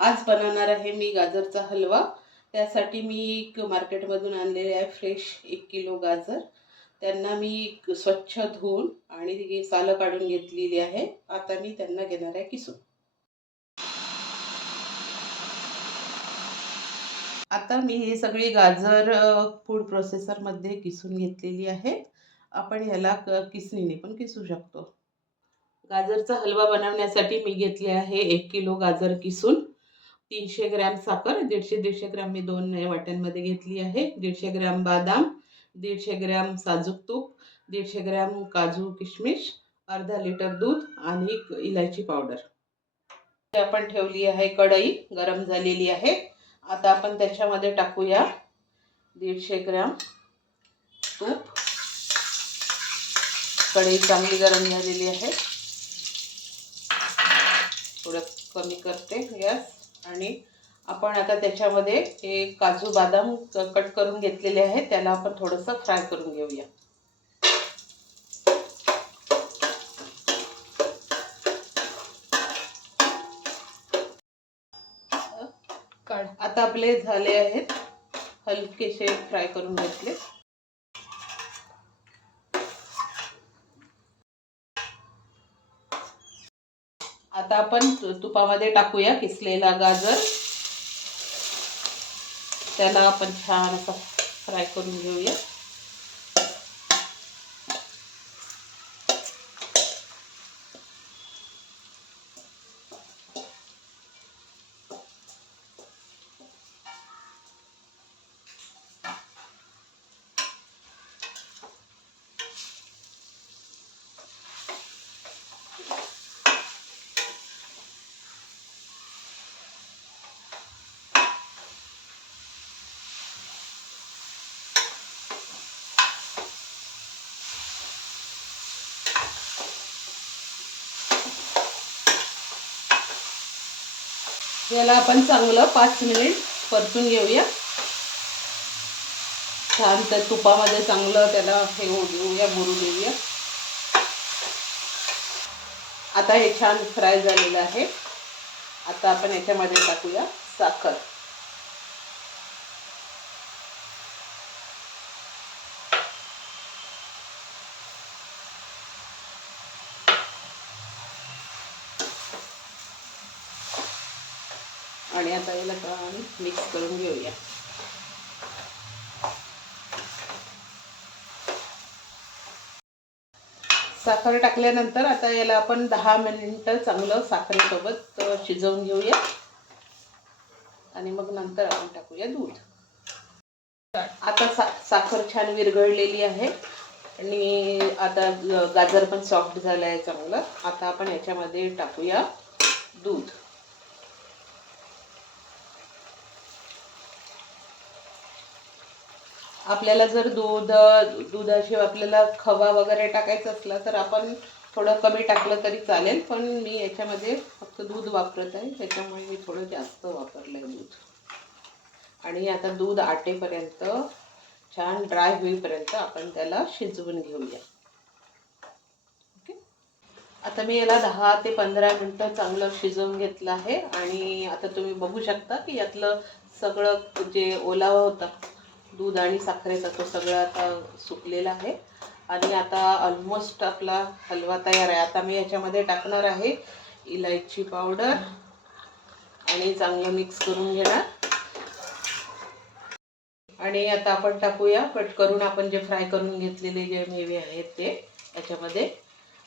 आज बनवणार आहे मी गाजरचा हलवा। त्यासाठी मी मार्केटमधून आणलेले आहे फ्रेश 1 किलो गाजर। त्यांना मी स्वच्छ धुवून आणि ती सालं काढून घेतलेली आहे। आता मी त्यांना घेणार आहे किसून। आता मी हे सगळी गाजर फूड प्रोसेसरमध्ये किसून घेतलेली आहे। आपण ह्याला किसणीने पण किसू शकतो। गाजरचा हलवा बनवण्यासाठी मी घेतले आहे 1 किलो गाजर किसून, 300 ग्रॅम साखर, 150 ग्रॅम मी 2 वाट्यांमध्ये घेतली आहे, 150 ग्रॅम बदाम, 150 ग्रॅम साजूक तूप, 150 ग्रॅम काजू किशमिश, अर्धा लिटर दूध आणि इलायची पावडर। आपण ठेवली आहे कढई गरम झालेली आहे। आता आपण त्याच्यामध्ये टाकूया 150 ग्रॅम तूप। कढई चांगली गरम झालेली आहे। थोडं कमी करते गॅस आणि आपण आता त्याच्यामध्ये हे काजू बदाम कट करून घेतलेले आहेत, त्याला आपण थोडंसं फ्राय करून घेऊया। आता आपले झाले आहेत, हलकेसे फ्राय करून घेतले। आता आपण तुपामध्ये टाकूया किसलेला गाजर, त्याला आपण छान असं फ्राय करून घेऊया। याला आपण चांगलं 5 मिनिट परतून घेऊया। छान त्या तुपामध्ये चांगलं त्याला हे घेऊया, मुरू देऊया। आता हे छान फ्राय झालेलं आहे। आता आपण याच्यामध्ये टाकूया साखर। आणि आता याला छान मिक्स करून घेऊया। साखर टाकल्यानंतर आता याला आपण 10 मिनिटं चांगलं साखरेसोबत शिजवून घेऊया आणि मग नंतर आपण टाकूया दूध। आता साखर छान विरघळलेली आहे आणि आता गाजर पण सॉफ्ट झालं आहे चांगलं। आता आपण याच्यामध्ये टाकूया दूध। आपल्याला जर दुधाशिवाय आपल्याला खवा वगैरे टाकायचा असला तर आपण थोडं कमी टाकलं तरी चालेल, पण मी याच्यामध्ये फक्त दूध वापरत आहे, त्याच्यामुळे मी थोडं जास्त वापरलं आहे दूध। आणि आता दूध आटेपर्यंत छान ड्राय होईपर्यंत आपण त्याला शिजवून घेऊया। ओके, आता मी याला 10 ते 15 मिनिटं चांगलं शिजवून घेतलं आहे आणि आता तुम्ही बघू शकता की यातलं सगळं जे ओलावा होता दूध आणि साखरेचा तो सगळा आता सुकलेला आहे आणि आता ऑलमोस्ट आपला हलवा तयार आहे। आता मी याच्यामध्ये टाकणार आहे इलायची पावडर आणि चांगलं मिक्स करून घेणार। आणि आता आपण टाकूया कट करून आपण जे फ्राय करून घेतलेले जे मेवे आहेत ते याच्यामध्ये,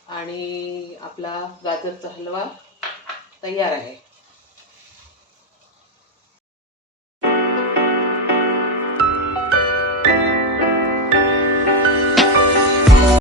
आणि आपला गाजरचा हलवा तयार आहे।